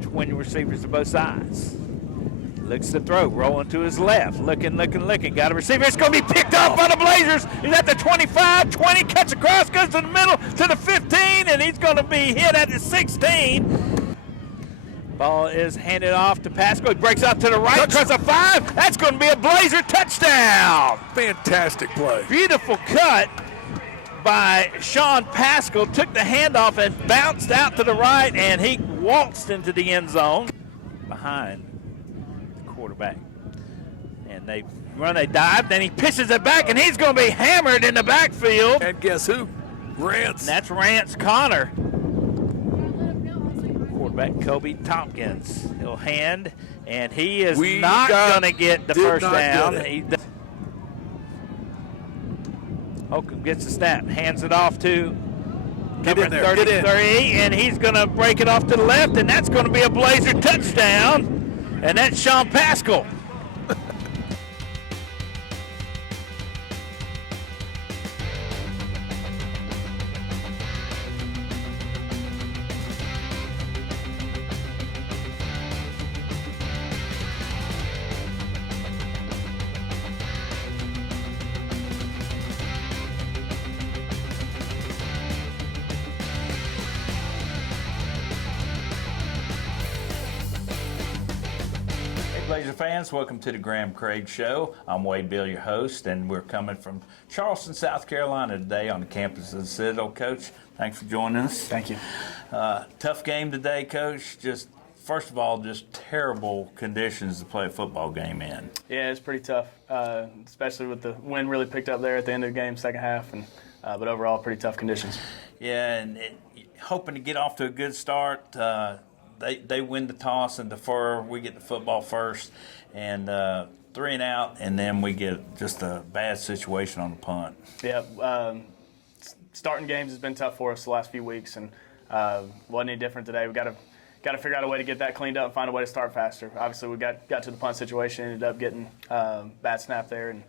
Twin receivers to both sides. Looks to throw, rolling to his left, looking. Got a receiver. It's going to be picked up by the Blazers. He's at the 25, 20, cuts across, goes to the middle, to the 15, and he's going to be hit at the 16. Ball is handed off to Pascal. He breaks out to the right, across a 5. That's going to be a Blazer touchdown. Fantastic play. Beautiful cut by Sean Pascal. Took the handoff and bounced out to the right, and he waltzed into the end zone behind the quarterback. And they run a dive, then he pitches it back, and he's going to be hammered in the backfield. And guess who? Rance. And that's Rance Connor. Quarterback Kobe Tompkins. He'll hand, and he is not going to get the first down. Holcomb gets the snap, hands it off to number 33, and he's going to break it off to the left, and that's going to be a Blazer touchdown, and that's Sean Pascal. Blazer fans, welcome to the Graham Craig Show. I'm Wade Bill, your host, and we're coming from Charleston, South Carolina today on the campus of the Citadel. Coach, thanks for joining us. Thank you. Tough game today, Coach. Just first of all, just terrible conditions to play a football game in. Yeah, it's pretty tough, especially with the wind really picked up there at the end of the game, second half, and but overall, pretty tough conditions. Yeah, and hoping to get off to a good start. They win the toss and defer. We get the football first, and 3 and out, and then we get just a bad situation on the punt. Yeah, starting games has been tough for us the last few weeks, and wasn't any different today. We got to figure out a way to get that cleaned up and find a way to start faster. Obviously, we got to the punt situation, ended up getting bad snap there, and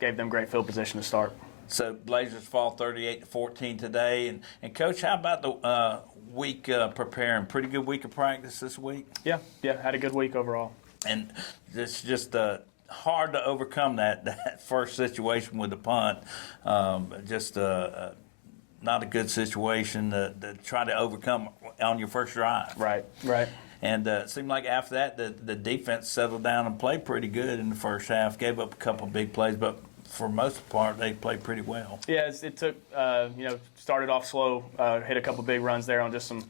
gave them great field position to start. So Blazers fall 38-14 today, and Coach, how about the week preparing? Pretty good week of practice this week. Yeah, had a good week overall. And it's just hard to overcome that first situation with the punt. Just not a good situation to try to overcome on your first drive. Right. And it seemed like after that, the defense settled down and played pretty good in the first half. Gave up a couple big plays, but for most part, they played pretty well. Yeah, it took, started off slow, hit a couple big runs there on just some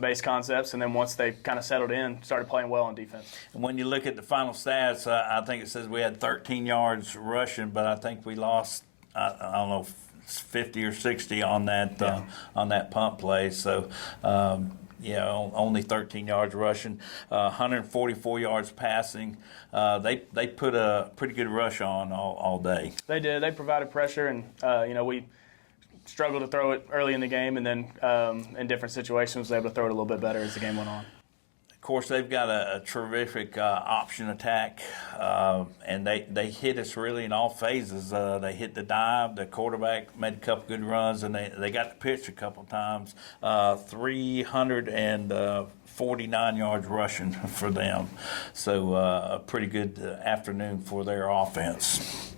base concepts, and then once they kind of settled in, started playing well on defense. And when you look at the final stats, I think it says we had 13 yards rushing, but I think we lost, I don't know, 50 or 60 on that punt play. So, only 13 yards rushing, 144 yards passing. They put a pretty good rush on all day. They did. They provided pressure, and we struggled to throw it early in the game, and then in different situations was able to throw it a little bit better as the game went on. Of course, they've got a terrific option attack, and they hit us really in all phases. They hit the dive, the quarterback made a couple good runs, and they got the pitch a couple times. 349 yards rushing for them. So a pretty good afternoon for their offense.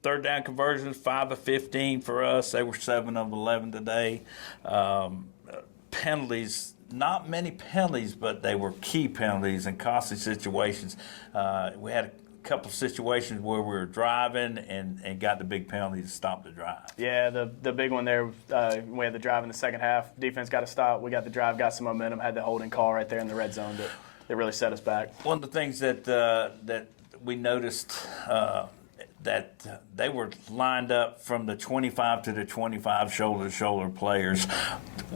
Third down conversions, 5 of 15 for us. They were 7 of 11 today. Penalties. Not many penalties, but they were key penalties in costly situations. We had a couple of situations where we were driving and got the big penalty to stop the drive. Yeah, the big one there, we had the drive in the second half. Defense got to stop. We got the drive, got some momentum, had the holding call right there in the red zone that really set us back. One of the things that we noticed that they were lined up from the 25 to the 25 shoulder-to-shoulder players.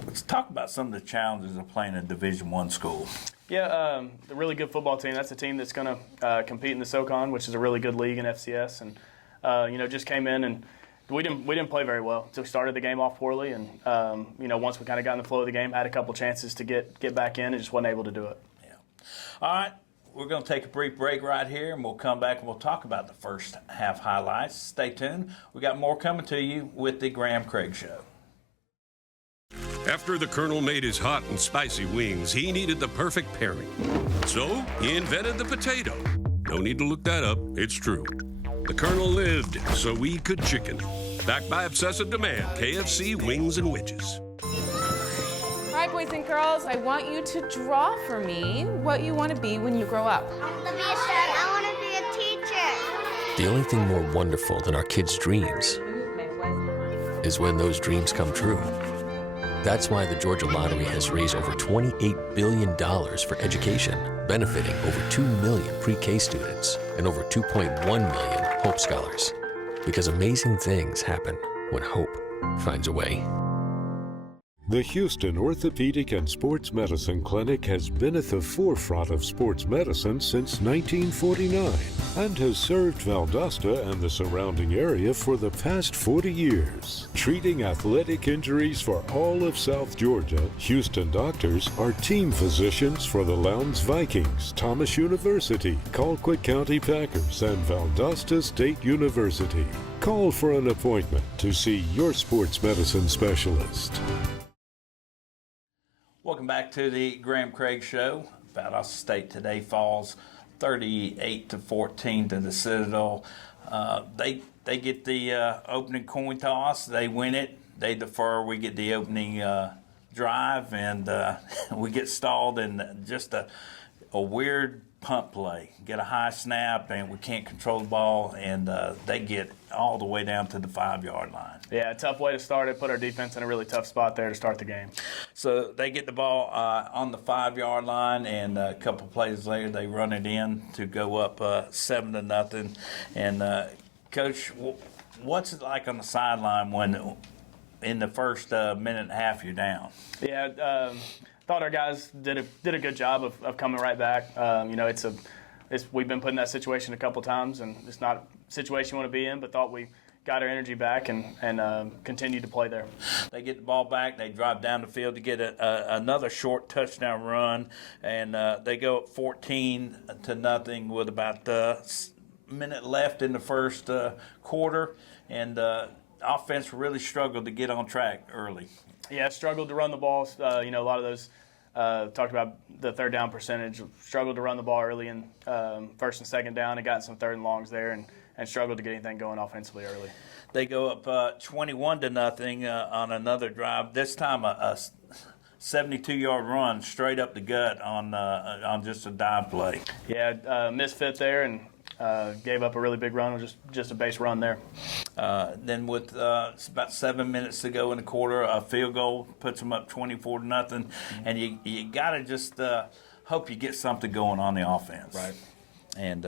Let's talk about some of the challenges of playing a Division I school. Yeah, a really good football team. That's a team that's going to compete in the SoCon, which is a really good league in FCS, and just came in and we didn't play very well. So we started the game off poorly, and once we kind of got in the flow of the game, had a couple chances to get back in, and just wasn't able to do it. Yeah. All right. we're going to take a brief break right here, and we'll come back and we'll talk about the first half highlights. Stay tuned. We got more coming to you with the Graham Craig Show. After the Colonel made his hot and spicy wings, he needed the perfect pairing. So he invented the potato. No need to look that up. It's true. The Colonel lived so we could chicken. Backed by obsessive demand, KFC wings and wedges. All right, boys and girls, I want you to draw for me what you want to be when you grow up. I want to be a chef. I want to be a teacher. The only thing more wonderful than our kids' dreams is when those dreams come true. That's why the Georgia Lottery has raised over $28 billion for education, benefiting over 2 million pre-K students and over 2.1 million Hope Scholars. Because amazing things happen when hope finds a way. The Houston Orthopedic and Sports Medicine Clinic has been at the forefront of sports medicine since 1949 and has served Valdosta and the surrounding area for the past 40 years. Treating athletic injuries for all of South Georgia, Houston doctors are team physicians for the Lowndes Vikings, Thomas University, Colquitt County Packers, and Valdosta State University. Call for an appointment to see your sports medicine specialist. Welcome back to the Graham Craig Show. Valdosta State today falls 38-14 to the Citadel. They get the opening coin toss. They win it. They defer. We get the opening drive, and we get stalled in just a weird punt play. Get a high snap, and we can't control the ball, and they get all the way down to the 5-yard line. Yeah, tough way to start it. Put our defense in a really tough spot there to start the game. So they get the ball on the 5-yard line, and a couple plays later they run it in to go up 7-0. And Coach, what's it like on the sideline when in the first minute and a half you're down? Yeah, thought our guys did a good job of coming right back. We've been put in that situation a couple times, and it's not a situation you want to be in, but thought we got our energy back and continued to play there. They get the ball back. They drive down the field to get another short touchdown run, and they go up 14-0 with about a minute left in the first quarter, and offense really struggled to get on track early. Yeah, struggled to run the ball. A lot of those talked about the third down percentage. Struggled to run the ball early in first and second down, and got some third and longs there, and struggled to get anything going offensively early. They go up 21-0 on another drive. This time a 72-yard run straight up the gut on just a dive play. Yeah, misfit there and gave up a really big run. It was just a base run there. Then with it's about 7 minutes to go in the quarter, a field goal puts them up 24-0, and you got to just hope you get something going on the offense. Right. And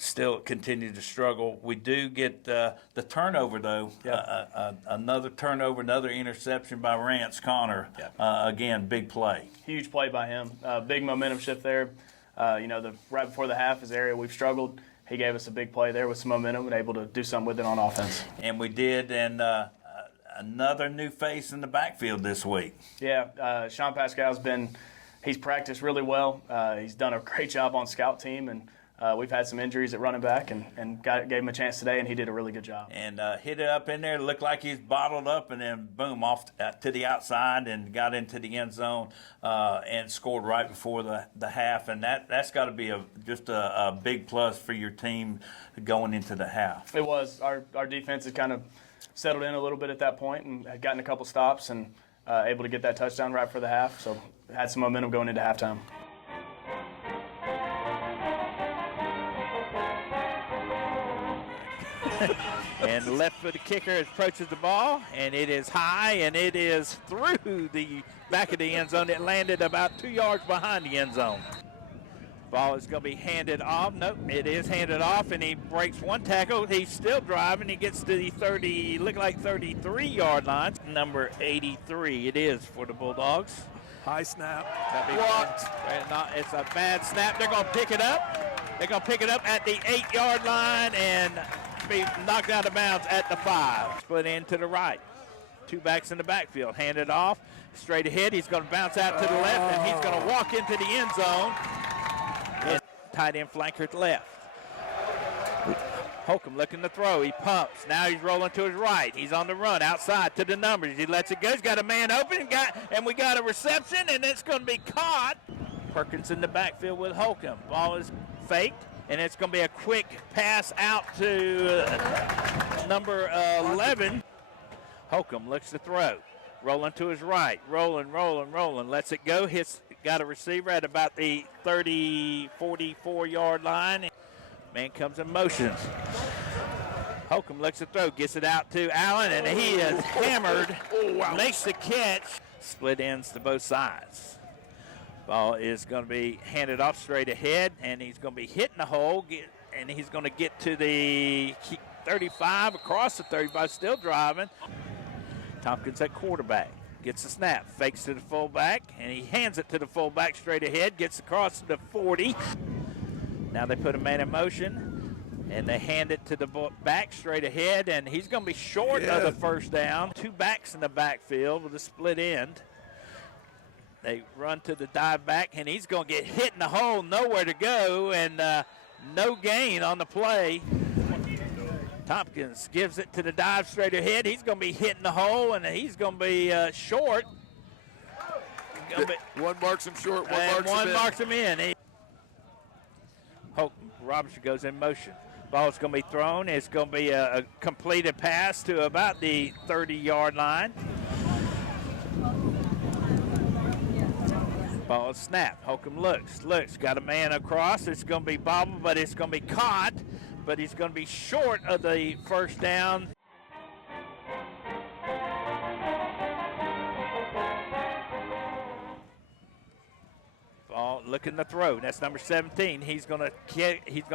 still continue to struggle. We do get the turnover, though. Yeah. Another turnover, another interception by Rance Connor. Yeah. Again, big play. Huge play by him. Big momentum shift there. Right before the half is the area we've struggled. He gave us a big play there with some momentum and able to do something with it on offense. And we did, and another new face in the backfield this week. Yeah, Sean Pascal's he's practiced really well. He's done a great job on scout team, and we've had some injuries at running back and gave him a chance today, and he did a really good job. And hit it up in there, looked like he's bottled up, and then boom, off to the outside and got into the end zone and scored right before the half. And that's got to be just a big plus for your team going into the half. It was. Our defense had kind of settled in a little bit at that point and had gotten a couple stops and able to get that touchdown right for the half. So had some momentum going into halftime. And left-footed kicker approaches the ball, and it is high, and it is through the back of the end zone. It landed about 2 yards behind the end zone. Ball is going to be handed off. Nope, it is handed off, and he breaks one tackle. He's still driving. He gets to the 33-yard line. Number 83 it is for the Bulldogs. High snap. Blocked. It's a bad snap. They're going to pick it up. They're going to pick it up at the 8-yard line and be knocked out of bounds at the 5. Split in to the right. Two backs in the backfield. Hand it off. Straight ahead. He's going to bounce out to the left, and he's going to walk into the end zone. tight end flanker at left. Holcomb looking to throw. He pumps. Now he's rolling to his right. He's on the run outside to the numbers. He lets it go. He's got a man open, and we got a reception, and it's going to be caught. Perkins in the backfield with Holcomb. Ball is faked, and it's going to be a quick pass out to number 11. Holcomb looks to throw. Rolling to his right. Rolling. Lets it go. Got a receiver at about the 30, 44-yard line. Man comes in motion. Holcomb looks to throw. Gets it out to Allen, and he is hammered. Makes the catch. Split ends to both sides. Ball is going to be handed off straight ahead, and he's going to be hitting the hole, and he's going to get to the 35, across the 35, still driving. Tompkins at quarterback. Gets the snap, fakes to the fullback, and he hands it to the fullback straight ahead, gets across to the 40. Now they put a man in motion, and they hand it to the back straight ahead, and he's going to be short of the first down. Two backs in the backfield with a split end. They run to the dive back, and he's going to get hit in the hole, nowhere to go, and no gain on the play. Tompkins gives it to the dive straight ahead. He's going to be hitting the hole, and he's going to be short. One marks him short, one marks him in. Holcomb Robinson goes in motion. Ball's going to be thrown. It's going to be a completed pass to about the 30-yard line. Ball snap. Holcomb looks, got a man across. It's going to be bobbled, but it's going to be caught. But he's going to be short of the first down. Ball looking to throw. That's number 17. He's going to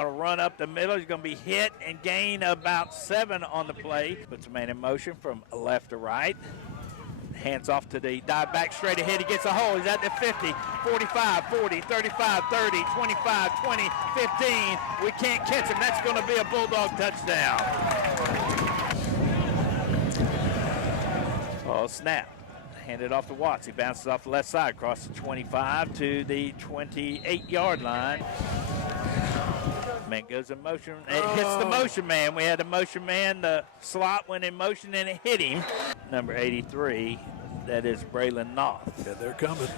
run up the middle. He's going to be hit and gain about 7 on the play. Puts a man in motion from left to right. Hands off to the dive back straight ahead. He gets a hole. He's at the 50, 45, 40, 35, 30, 25, 20, 15. We can't catch him. That's going to be a Bulldog touchdown. Oh, snap. Handed off to Watts. He bounces off the left side, across the 25 to the 28-yard line. Man goes in motion. It hits the motion man. We had a motion man. The slot went in motion, and it hit him. Number 83, that is Braylon North. Yeah, they're coming.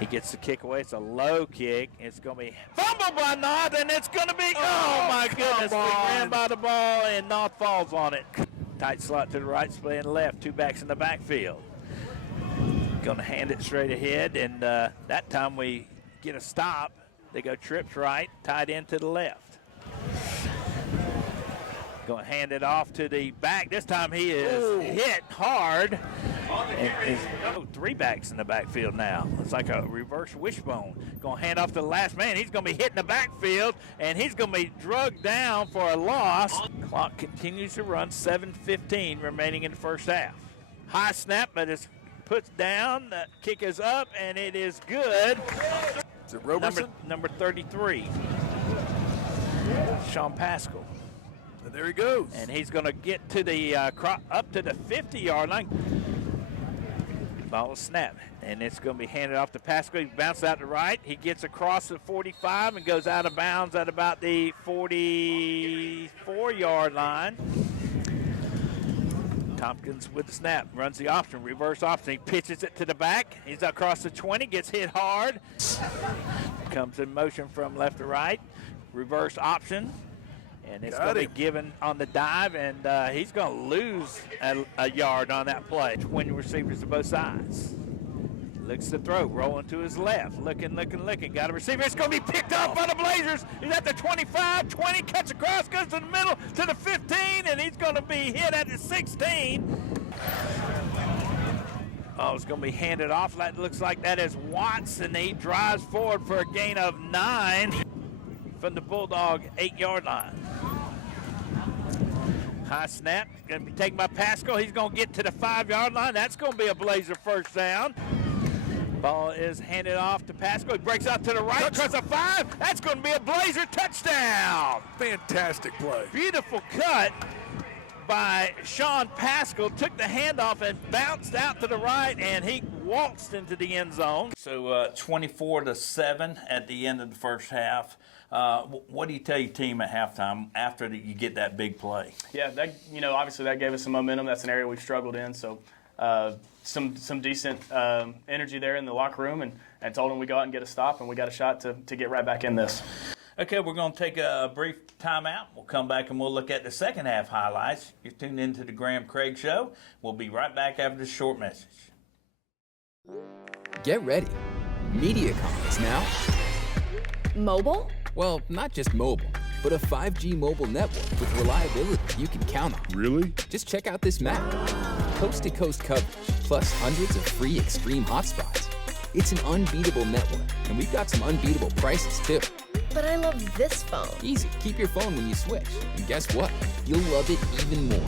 He gets the kick away. It's a low kick. It's going to be fumbled by North, and it's going to be, oh my goodness. We ran by the ball, and North falls on it. Tight slot to the right, split and left. Two backs in the backfield. Going to hand it straight ahead, and that time we get a stop. They go trips right, tied in to the left. Going to hand it off to the back. This time he is hit hard. Three backs in the backfield now. It's like a reverse wishbone. Going to hand off to the last man. He's going to be hit in the backfield, and he's going to be drugged down for a loss. Clock continues to run, 7:15 remaining in the first half. High snap, but it's put down. The kick is up, and it is good. Is it Roberson? Number 33, Sean Pascal. And there he goes. And he's going to get to the up to the 50-yard line. Ball will snap, and it's going to be handed off to Pascal. He bounces out to right. He gets across the 45 and goes out of bounds at about the 44-yard line. Tompkins with the snap, runs the option, reverse option. He pitches it to the back. He's across the 20, gets hit hard. Comes in motion from left to right. Reverse option. And it's going to be given on the dive, and he's going to lose a yard on that play. Twin receivers to both sides. Looks to throw, rolling to his left. Looking. Got a receiver. It's going to be picked up by the Blazers. He's at the 25, 20, cuts across, goes to the middle, to the 15, and he's going to be hit at the 16. Oh, it's going to be handed off. That looks like that is Watts, and he drives forward for a gain of 9 from the Bulldog 8-yard line. High snap, going to be taken by Pascal. He's going to get to the 5-yard line. That's going to be a Blazer first down. Ball is handed off to Pascal. He breaks out to the right, across the 5. That's going to be a Blazer touchdown. Fantastic play. Beautiful cut by Sean Pascal. Took the handoff and bounced out to the right, and he waltzed into the end zone. So 24-7 at the end of the first half. What do you tell your team at halftime after you get that big play? Yeah, that, obviously that gave us some momentum. That's an area we've struggled in. So some decent energy there in the locker room, and told them we go out and get a stop, and we got a shot to get right back in this. Okay, we're going to take a brief timeout. We'll come back and we'll look at the second half highlights. You're tuned into the Graham Craig Show. We'll be right back after this short message. Get ready. MediaCom is now mobile? Well, not just mobile, but a 5G mobile network with reliability you can count on. Really? Just check out this map. Coast-to-coast coverage, plus hundreds of free extreme hotspots. It's an unbeatable network, and we've got some unbeatable prices, too. But I love this phone. Easy. Keep your phone when you switch. And guess what? You'll love it even more.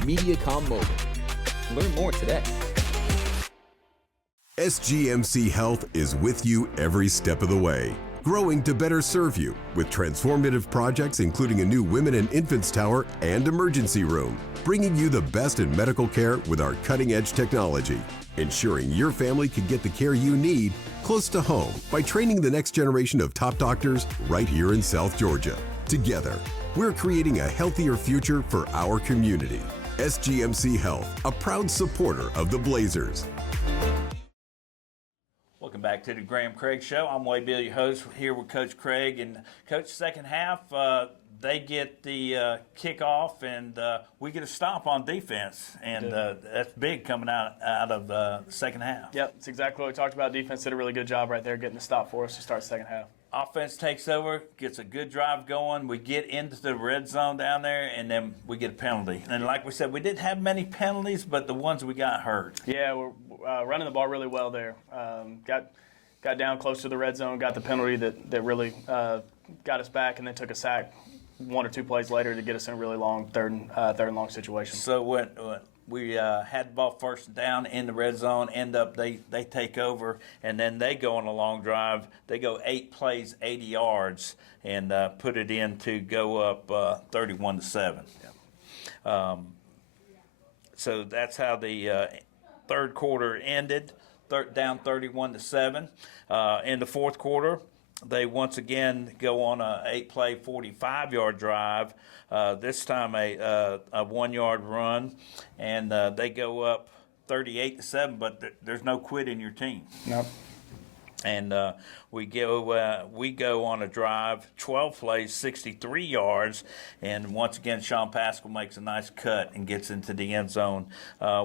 MediaCom Mobile. Learn more today. SGMC Health is with you every step of the way, growing to better serve you with transformative projects including a new women and infants tower and emergency room, bringing you the best in medical care with our cutting-edge technology, ensuring your family can get the care you need close to home by training the next generation of top doctors right here in South Georgia. Together, we're creating a healthier future for our community. SGMC Health, a proud supporter of the Blazers. Welcome back to the Graham Craig Show. I'm Wade Bill, your host, here with Coach Craig. And Coach, second half, they get the kickoff, and we get a stop on defense. And that's big coming out of the second half. Yep, it's exactly what we talked about. Defense did a really good job right there getting the stop for us to start the second half. Offense takes over, gets a good drive going. We get into the red zone down there, and then we get a penalty. And like we said, we didn't have many penalties, but the ones we got hurt. Yeah, we're running the ball really well there. Got down close to the red zone, got the penalty that really got us back, and then took a sack 1 or 2 plays later to get us in a really long third and long situation. So when we had the ball first down in the red zone, end up they take over, and then they go on a long drive. They go 8 plays, 80 yards, and put it in to go up 31-7. Yeah. So that's how the third quarter ended, down 31-7. In the fourth quarter, they once again go on a 8-play, 45-yard drive. This time a 1-yard run, and they go up 38-7. But there's no quit in your team. Nope. And we go on a drive, 12 plays, 63 yards, and once again Sean Pascal makes a nice cut and gets into the end zone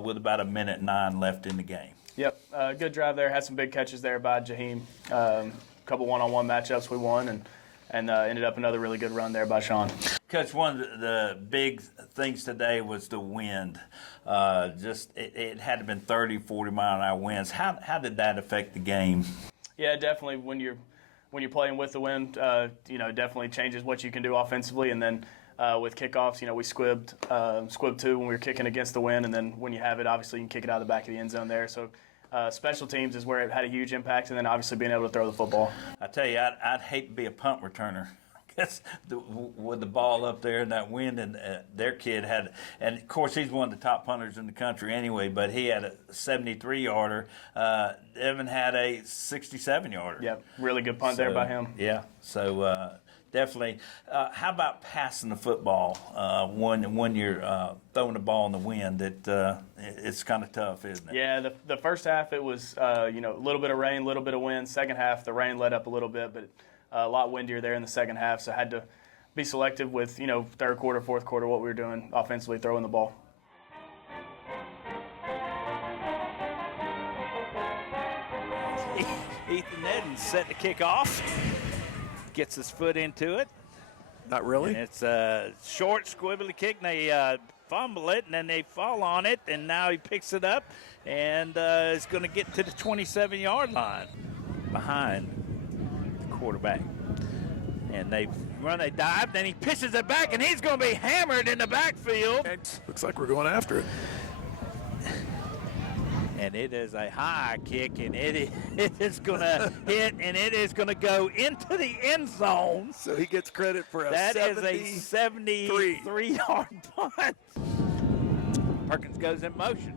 with about 1:09 left in the game. Yep, good drive there. Had some big catches there by Jaheim. Couple one-on-one matchups we won, and ended up another really good run there by Sean. Coach, one of the big things today was the wind. It had to have been 30, 40-mile-an-hour winds. How did that affect the game? Yeah, definitely. When you're playing with the wind, definitely changes what you can do offensively. And then with kickoffs, we squibbed 2 when we were kicking against the wind, and then when you have it, obviously you can kick it out of the back of the end zone there. So special teams is where it had a huge impact, and then obviously being able to throw the football. I tell you, I'd hate to be a punt returner. With the ball up there in that wind, and their kid had, and of course he's one of the top punters in the country anyway, but he had a 73-yarder. Evan had a 67-yarder. Yep, really good punt there by him. Yeah, so definitely. How about passing the football when you're throwing the ball in the wind? It's kind of tough, isn't it? Yeah, the first half it was a little bit of rain, a little bit of wind. Second half the rain let up a little bit, but a lot windier there in the second half, so I had to be selective with, third quarter, fourth quarter, what we were doing offensively, throwing the ball. Ethan Nedden set the kick off, gets his foot into it. Not really. And it's a short, squibbly kick, and they fumble it, and then they fall on it, and now he picks it up, and is going to get to the 27-yard line behind quarterback, and they run a dive, then he pitches it back, and he's going to be hammered in the backfield. Looks like we're going after it. And it is a high kick, and it is going to hit, and it is going to go into the end zone. So he gets credit for that is a 73-yard punt. Perkins goes in motion.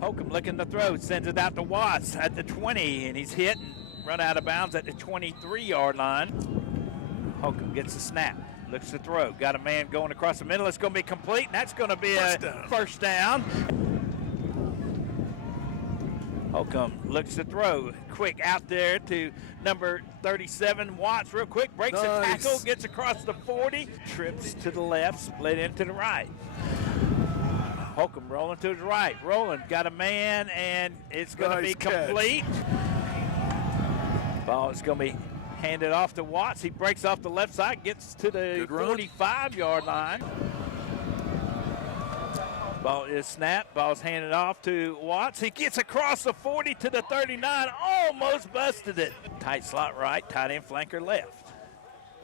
Holcomb looking to throw, sends it out to Watts at the 20, and he's hit and run out of bounds at the 23-yard line. Holcomb gets the snap, looks to throw, got a man going across the middle. It's going to be complete, and that's going to be a first down. Holcomb looks to throw, quick out there to number 37, Watts, real quick, breaks the tackle, gets across the 40, trips to the left, split into the right. Holcomb rolling to his right, rolling, got a man, and it's going to be complete. Ball is going to be handed off to Watts. He breaks off the left side, gets to the 45-yard line. Ball is snapped. Ball's handed off to Watts. He gets across the 40 to the 39. Almost busted it. Tight slot right, tight end flanker left.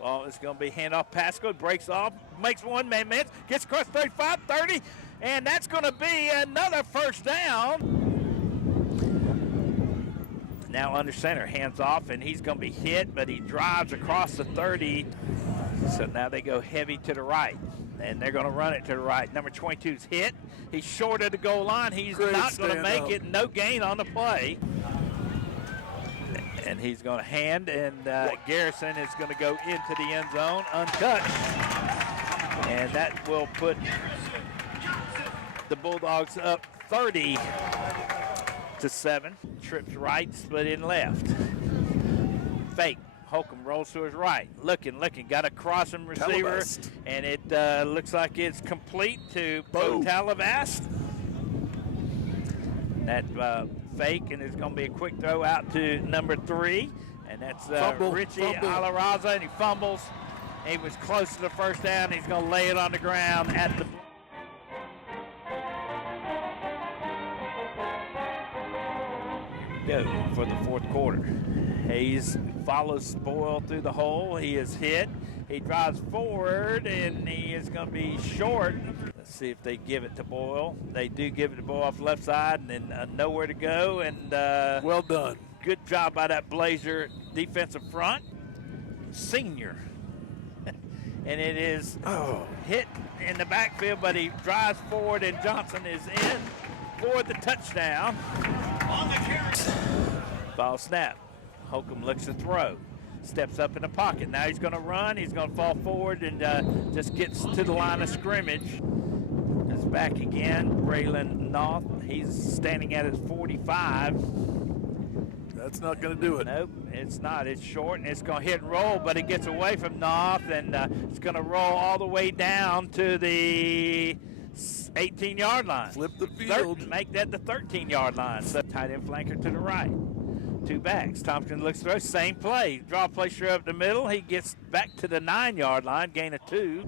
Ball is going to be handed off. Pasco breaks off, makes one man miss, gets across 35, 30, and that's going to be another first down. Now under center, hands off, and he's going to be hit, but he drives across the 30. So now they go heavy to the right, and they're going to run it to the right. Number 22's hit. He's short of the goal line. He's not going to make it. No gain on the play. And he's going to hand, and Garrison is going to go into the end zone untouched. And that will put the Bulldogs up 30-7. Trips right, split in left. Fake. Holcomb rolls to his right, looking, got a crossing receiver, and it looks like it's complete to Bo Talavast. That fake, and it's going to be a quick throw out to number 3, and that's Richie Alaraza, and he fumbles. He was close to the first down. He's going to lay it on the ground at the go for the fourth quarter. Hayes follows Boyle through the hole. He is hit. He drives forward, and he is going to be short. Let's see if they give it to Boyle. They do give it to Boyle off the left side, and then nowhere to go. And well done. Good job by that Blazer defensive front. Senior. And it is hit in the backfield, but he drives forward, and Johnson is in for the touchdown. On the carry. Ball snap. Holcomb looks to throw. Steps up in the pocket. Now he's going to run. He's going to fall forward and just gets to the line of scrimmage. Is back again. Braylon North. He's standing at his 45. That's not going to do it. Nope, it's not. It's short, and it's going to hit and roll, but it gets away from North, and it's going to roll all the way down to the 18-yard line. Flip the field. Make that the 13-yard line. So tight end flanker to the right. Two backs. Tompkins looks through. Same play. Draw play straight up the middle. He gets back to the 9-yard line. Gain of 2.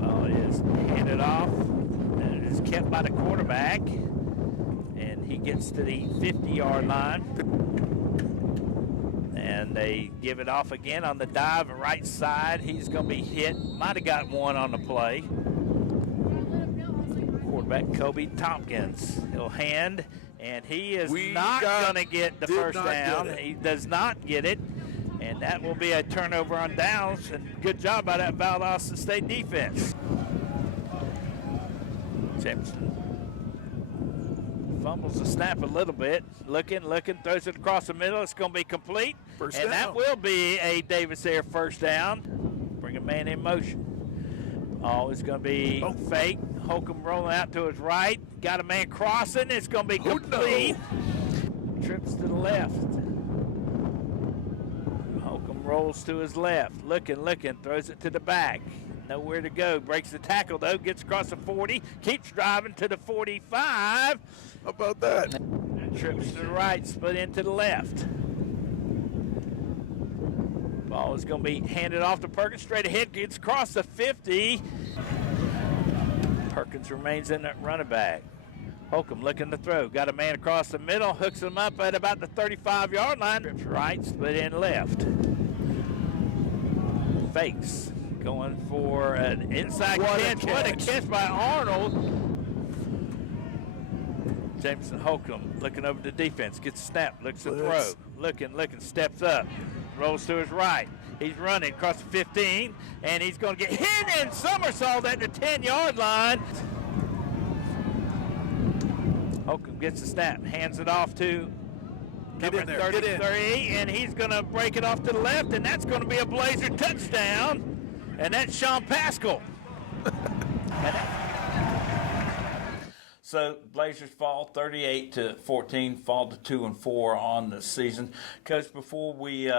Ball is handed off. And it is kept by the quarterback. And he gets to the 50-yard line. And they give it off again on the dive right side. He's going to be hit. Might have got one on the play. Quarterback Kobe Tompkins. He'll hand, and he is not going to get the first down. He does not get it, and that will be a turnover on downs. And good job by that Valdosta State defense. Jameson fumbles the snap a little bit. Looking, throws it across the middle. It's going to be complete. First down. That will be a Davis Air first down. Bring a man in motion. Oh, it's going to be fake. Holcomb rolling out to his right. Got a man crossing. It's going to be complete. Trips to the left. Holcomb rolls to his left. Looking, throws it to the back. Nowhere to go. Breaks the tackle, though. Gets across the 40. Keeps driving to the 45. How about that? Trips to the right. Split into the left. Ball is going to be handed off to Perkins. Straight ahead. Gets across the 50. Perkins remains in that running back. Holcomb looking to throw. Got a man across the middle. Hooks him up at about the 35-yard line. Trips right. Split in left. Fakes. Going for an inside catch. What a catch by Arnold. Jameson Holcomb looking over the defense. Gets a snap. Looks to throw. Looking. Steps up. Rolls to his right. He's running across the 15. And he's going to get hit and somersault at the 10-yard line. Holcomb gets the snap, hands it off to number 38, and he's going to break it off to the left, and that's going to be a Blazer touchdown, and that's Sean Pascal. So Blazers fall 38-14, fall to 2-4 on the season. Coach, before we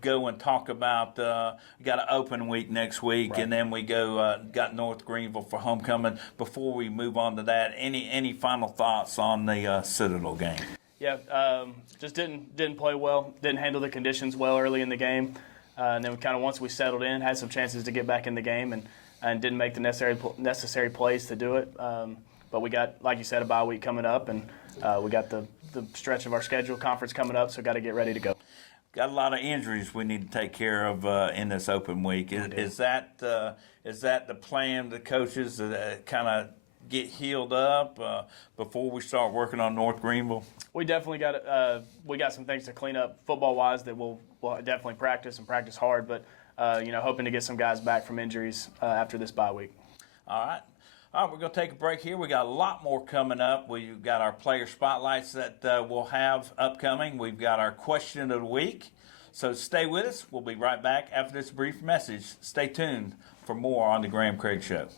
go and talk about got an open week next week, right, and then we go got North Greenville for homecoming. Before we move on to that, any final thoughts on the Citadel game? Yeah, just didn't play well, didn't handle the conditions well early in the game, and then we kind of once we settled in, had some chances to get back in the game and didn't make the necessary plays to do it. But we got, like you said, a bye week coming up, and we got the stretch of our schedule conference coming up, so got to get ready to go. Got a lot of injuries we need to take care of in this open week. Is that the plan? The coaches kind of get healed up before we start working on North Greenville? We definitely got some things to clean up football wise that we'll definitely practice hard. But hoping to get some guys back from injuries after this bye week. All right. We're going to take a break here. We got a lot more coming up. We've got our player spotlights that we'll have upcoming. We've got our question of the week. So stay with us. We'll be right back after this brief message. Stay tuned for more on the Graham Craig Show.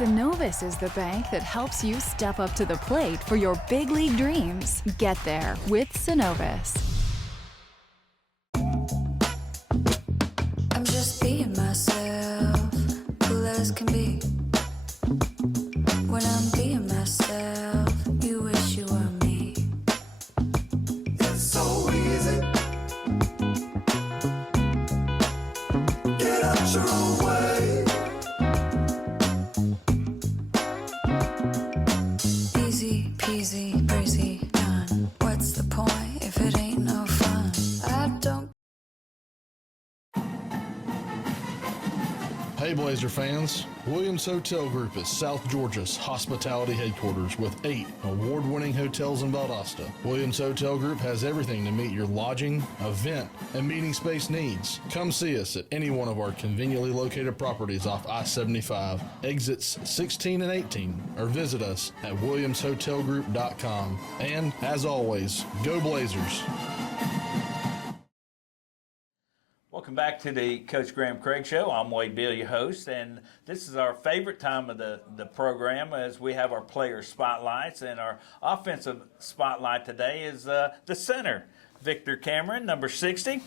Synovus is the bank that helps you step up to the plate for your big league dreams. Get there with Synovus. I'm just being myself, cool as can be. When I'm being myself, you wish you were me. It's so easy. Get out your own way. Easy peasy, breezy, done. What's the point if it ain't no fun? I don't. Hey Blazer fans, Williams Hotel Group is South Georgia's hospitality headquarters with 8 award-winning hotels in Valdosta. Williams Hotel Group has everything to meet your lodging, event, and meeting space needs. Come see us at any one of our conveniently located properties off I-75, exits 16 and 18, or visit us at williamshotelgroup.com. And as always, go Blazers! Welcome back to the Coach Graham Craig Show. I'm Wade Beal, your host, and this is our favorite time of the program as we have our player spotlights, and our offensive spotlight today is the center, Victor Cameron, number 60.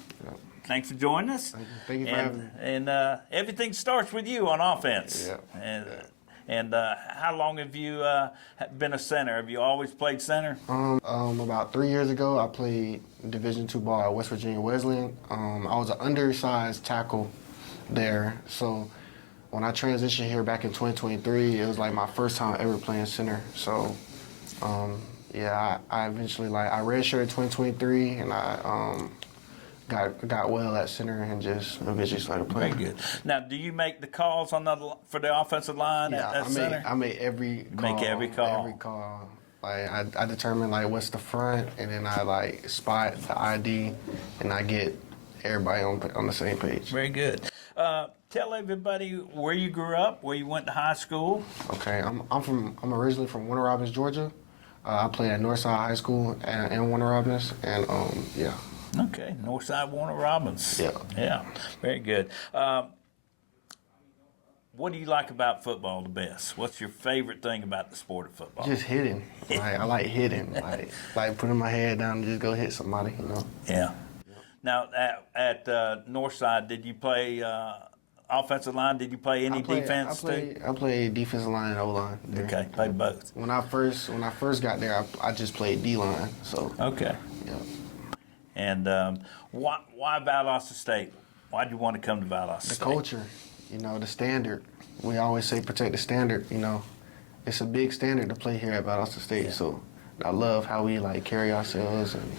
Thanks for joining us. Thank you for having me. And everything starts with you on offense. Yeah. And how long have you been a center? Have you always played center? About 3 years ago, I played Division II ball at West Virginia Wesleyan. I was an undersized tackle there. So when I transitioned here back in 2023, it was like my first time ever playing center. So I eventually I redshirted 2023, and I got well at center and just eventually started playing. Very good. Now, do you make the calls for the offensive line at center? I make every call. Make every call. Every call. Like I determine what's the front, and then I spot the ID, and I get everybody on the same page. Very good. Tell everybody where you grew up, where you went to high school. Okay, I'm originally from Warner Robins, Georgia. I played at Northside High School in Warner Robins, and yeah. Okay, Northside Warner Robins. Yeah, very good. What do you like about football the best? What's your favorite thing about the sport of football? Just hitting. I like hitting. like putting my head down and just go hit somebody, Yeah. Now, at Northside, did you play offensive line? Did you play any defense too? I played defensive line and O-line. Okay, played both. When I first got there, I just played D-line. So. Okay. Yeah. And why Valdosta State? Why did you want to come to Valdosta State? The culture, the standard. We always say protect the standard. It's a big standard to play here at Valdosta State. Yeah. So I love how we carry ourselves and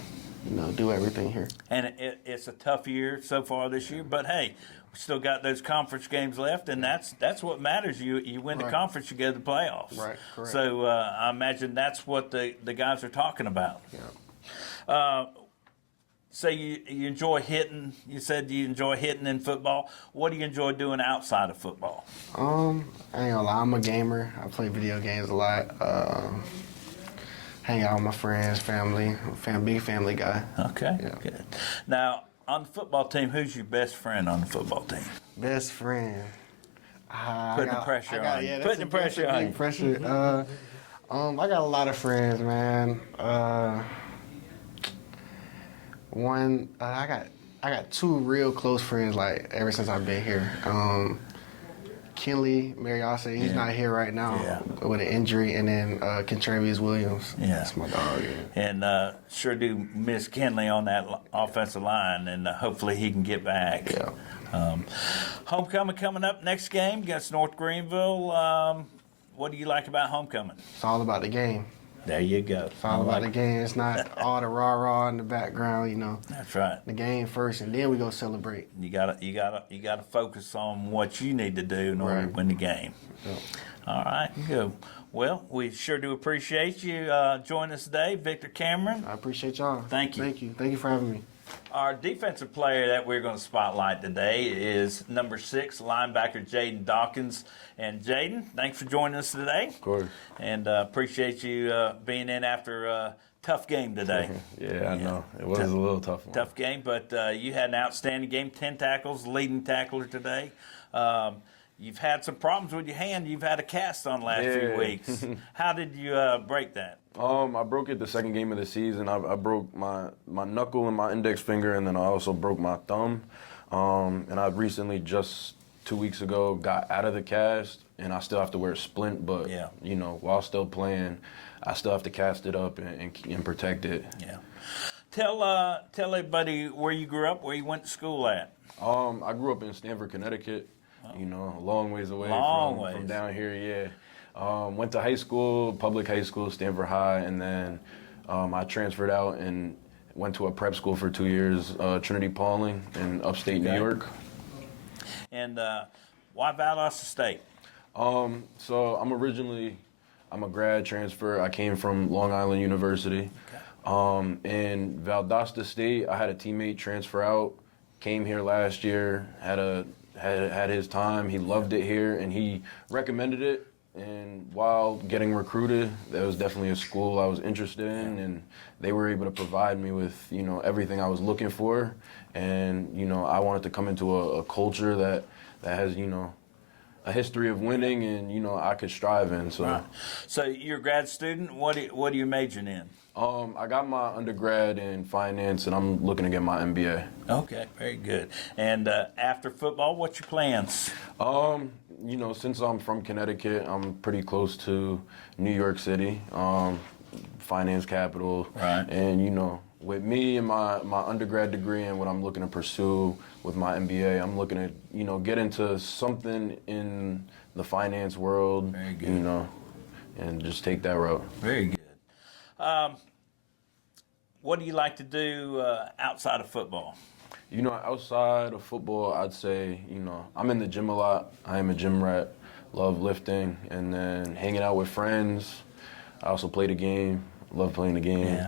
do everything here. And it's a tough year so far this year, but hey, still got those conference games left, and that's what matters. You win the conference, you go to the playoffs. Right, correct. So I imagine that's what the guys are talking about. Yeah. So you enjoy hitting. You said you enjoy hitting in football. What do you enjoy doing outside of football? I ain't gonna lie, I'm a gamer. I play video games a lot. Hang out with my friends, family. Big family guy. Okay, Yeah. good. Now, on the football team, who's your best friend on the football team? Best friend. Putting the pressure on you. Yeah, Putting the pressure on you. Pressure. I got a lot of friends, man. I got two real close friends, like, ever since I've been here. Kinley Mariase, he's not here right now with an injury, and then Kentravius Williams. Yeah. That's my dog. Yeah. And sure do miss Kinley on that offensive line, and hopefully he can get back. Yeah. Homecoming coming up next game against North Greenville. What do you like about homecoming? It's all about the game. There you go. It's all about the game. It's not all the rah-rah in the background, you know. That's right. The game first, and then we go celebrate. You gotta focus on what you need to do in order to win the game. Yep. All right, good. Well, we sure do appreciate you joining us today, Victor Cameron. I appreciate y'all. Thank you. Thank you for having me. Our defensive player that we're going to spotlight today is number 6, linebacker Jaden Dawkins. And Jaden, thanks for joining us today. Of course. And appreciate you being in after a tough game today. Yeah, I know. It was a little tough one. Tough game, but you had an outstanding game, 10 tackles, leading tackler today. You've had some problems with your hand. You've had a cast on the last few weeks. How did you break that? I broke it the second game of the season. I broke my knuckle and my index finger, and then I also broke my thumb. And I recently, just 2 weeks ago, got out of the cast, and I still have to wear a splint. But, you know, while still playing, I still have to cast it up and protect it. Yeah. Tell everybody where you grew up, where you went to school at. I grew up in Stamford, Connecticut. You know, a long ways away from down here, went to high school, public high school, Stamford High, and then I transferred out and went to a prep school for 2 years, Trinity Pauling in upstate New York. And why Valdosta State? So I'm a grad transfer. I came from Long Island University. In Valdosta State, I had a teammate transfer out, came here last year, had his time. He loved it here, and he recommended it. And while getting recruited, that was definitely a school I was interested in, and they were able to provide me with, you know, everything I was looking for. And, you know, I wanted to come into a culture that has, you know, a history of winning, and, you know, I could strive in. So, right. So you're a grad student. What are you majoring in? I got my undergrad in finance, and I'm looking to get my MBA. Okay, very good. And after football, what's your plans? You know, since I'm from Connecticut, I'm pretty close to New York City, finance capital. Right. And, you know, with me and my undergrad degree and what I'm looking to pursue with my MBA, I'm looking to, you know, get into something in the finance world. Very good. You know, and just take that route. Very good. What do you like to do outside of football? You know, outside of football, I'd say, you know, I'm in the gym a lot. I am a gym rat. Love lifting, and then hanging out with friends. I also play the game. Love playing the game.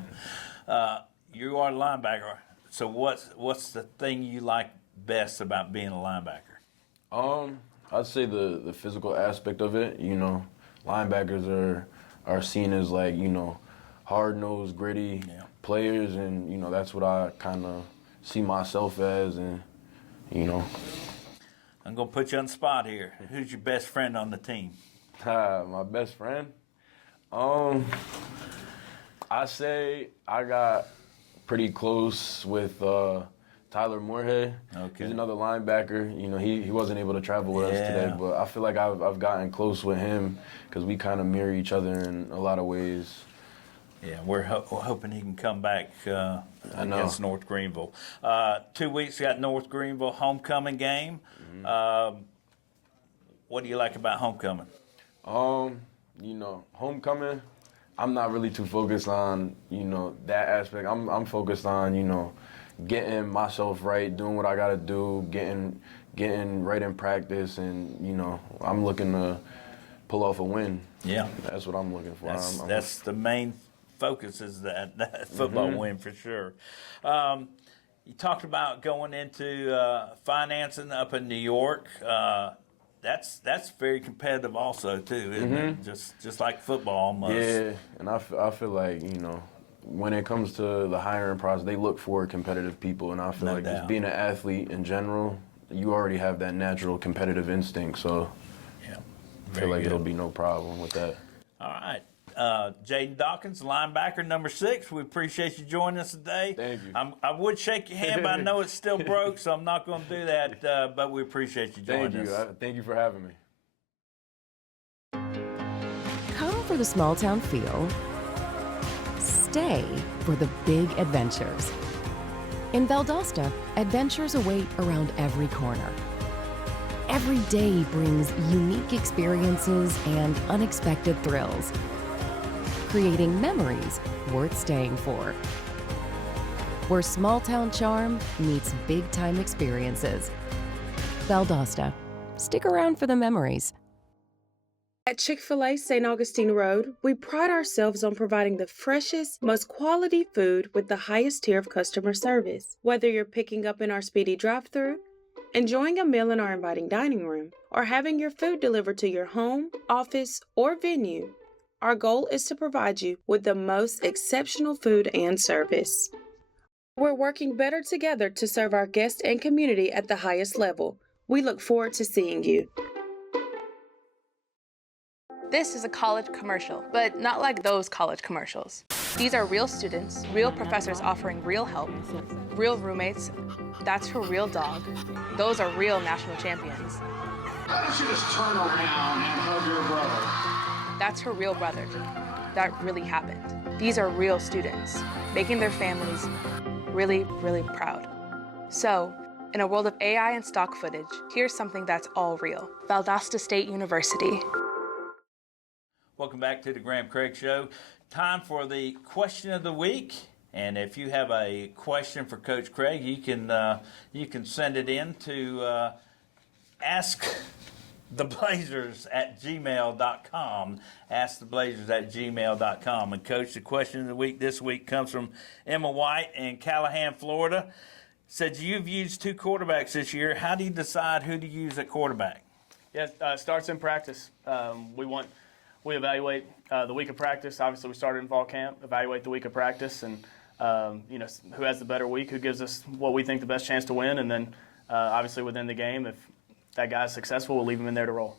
Yeah. You are a linebacker. So what's the thing you like best about being a linebacker? I'd say the physical aspect of it. You know, linebackers are seen as, like, you know, hard-nosed, gritty players, and, you know, that's what I kind of see myself as, and, you know. I'm going to put you on the spot here. Who's your best friend on the team? My best friend? I say I got pretty close with Tyler Moorhead. Okay. He's another linebacker. You know, he wasn't able to travel with us today, but I feel like I've gotten close with him because we kind of mirror each other in a lot of ways. Yeah, we're hoping he can come back against North Greenville. 2 weeks, got North Greenville homecoming game. Mm-hmm. What do you like about homecoming? You know, homecoming, I'm not really too focused on, you know, that aspect. I'm focused on, you know, getting myself right, doing what I got to do, getting getting right in practice, and I'm looking to pull off a win. Yeah, that's what I'm looking for. That's the main focus, is that football win for sure. You talked about going into financing up in New York. That's very competitive also too, isn't it? Just like football almost. Yeah, and I feel like when it comes to the hiring process, they look for competitive people, and I feel like just being an athlete in general, you already have that natural competitive instinct. So I feel like it'll be no problem with that. All right. Jaden Dawkins, linebacker, number 6. We appreciate you joining us today. Thank you. I would shake your hand, but I know it's still broke, so I'm not going to do that. But we appreciate you joining us. Thank you for having me. Come for the small town feel. Stay for the big adventures. In Valdosta, adventures await around every corner. Every day brings unique experiences and unexpected thrills, creating memories worth staying for. Where small town charm meets big time experiences. Valdosta. Stick around for the memories. At Chick-fil-A St. Augustine Road, we pride ourselves on providing the freshest, most quality food with the highest tier of customer service. Whether you're picking up in our speedy drive-thru, enjoying a meal in our inviting dining room, or having your food delivered to your home, office, or venue, our goal is to provide you with the most exceptional food and service. We're working better together to serve our guests and community at the highest level. We look forward to seeing you. This is a college commercial, but not like those college commercials. These are real students, real professors offering real help, real roommates. That's her real dog. Those are real national champions. Why don't you just turn around and hug your brother? That's her real brother. That really happened. These are real students, making their families really, really proud. So, in a world of AI and stock footage, here's something that's all real. Valdosta State University. Welcome back to the Graham Craig Show. Time for the question of the week. And if you have a question for Coach Craig, you can send it in to asktheblazers@gmail.com. Asktheblazers@gmail.com. And Coach, the question of the week this week comes from Emma White in Callahan, Florida. Said you've used 2 quarterbacks this year. How do you decide who to use at quarterback? Yeah, starts in practice. We evaluate the week of practice. Obviously, we started in fall camp, evaluate the week of practice, and who has the better week, who gives us what we think the best chance to win, and then obviously within the game, if that guy's successful, we'll leave him in there to roll.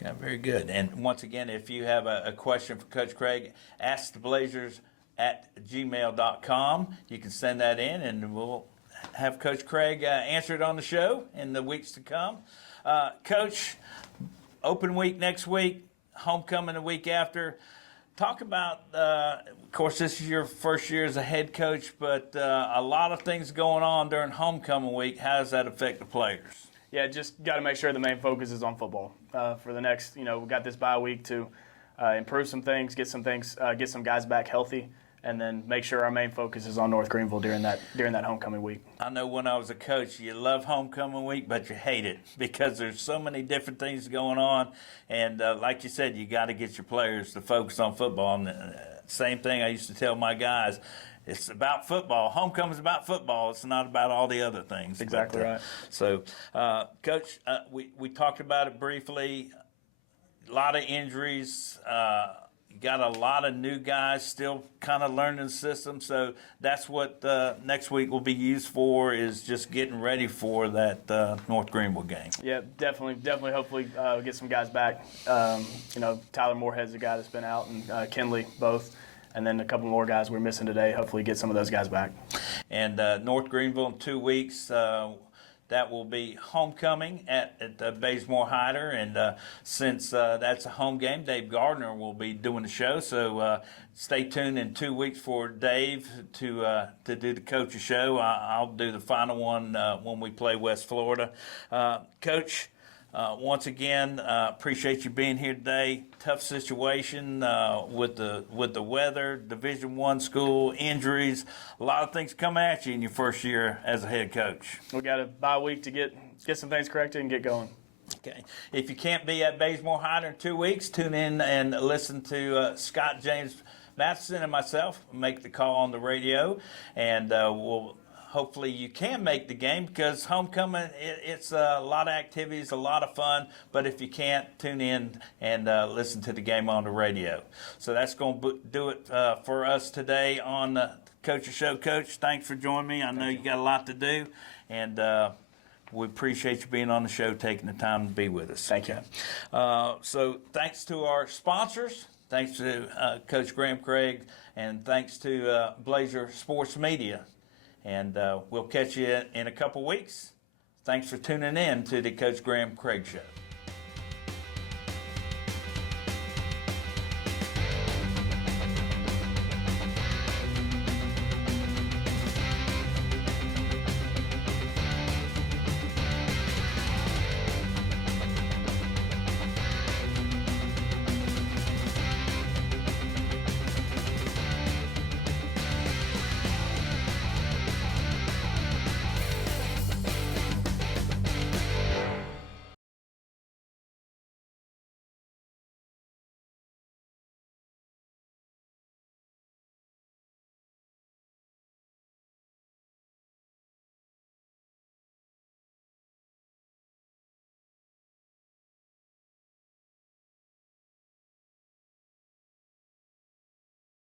Okay, very good. And once again, if you have a question for Coach Craig, asktheblazers@gmail.com. You can send that in, and we'll have Coach Craig answer it on the show in the weeks to come. Coach, open week next week. Homecoming the week after. Talk about, of course, this is your first year as a head coach, but a lot of things going on during homecoming week. How does that affect the players? Yeah, just got to make sure the main focus is on football. For the next, we got this bye week to improve some things, get some guys back healthy, and then make sure our main focus is on North Greenville during that homecoming week. I know when I was a coach, you love homecoming week, but you hate it because there's so many different things going on. And like you said, you got to get your players to focus on football. And same thing I used to tell my guys. It's about football. Homecoming's about football. It's not about all the other things. Exactly right. So, Coach, we talked about it briefly. A lot of injuries. Got a lot of new guys still kind of learning the system, so that's what next week will be used for, is just getting ready for that North Greenville game. Yeah, definitely. Hopefully, get some guys back. Tyler Moorhead's the guy that's been out, and Kinley both, and then a couple more guys we're missing today. Hopefully, get some of those guys back. And North Greenville in 2 weeks. That will be homecoming at Bazemore Hyder, and since that's a home game, Dave Gardner will be doing the show. So stay tuned in 2 weeks for Dave to do the coach's show. I'll do the final one when we play West Florida. Coach, once again, appreciate you being here today. Tough situation with the weather, Division I school, injuries, a lot of things coming at you in your first year as a head coach. We got a bye week to get get some things corrected and get going. Okay. If you can't be at Bazemore High in 2 weeks, tune in and listen to Scott James Matheson and myself make the call on the radio, and hopefully you can make the game, because homecoming, it's a lot of activities, a lot of fun, but if you can't, tune in and listen to the game on the radio. So that's going to do it for us today on the Coach's Show. Coach, thanks for joining me. I know you got a lot to do, and we appreciate you being on the show, taking the time to be with us. Thank you. So thanks to our sponsors. Thanks to Coach Graham Craig, and thanks to Blazer Sports Media. And we'll catch you in a couple weeks. Thanks for tuning in to the Coach Graham Craig Show.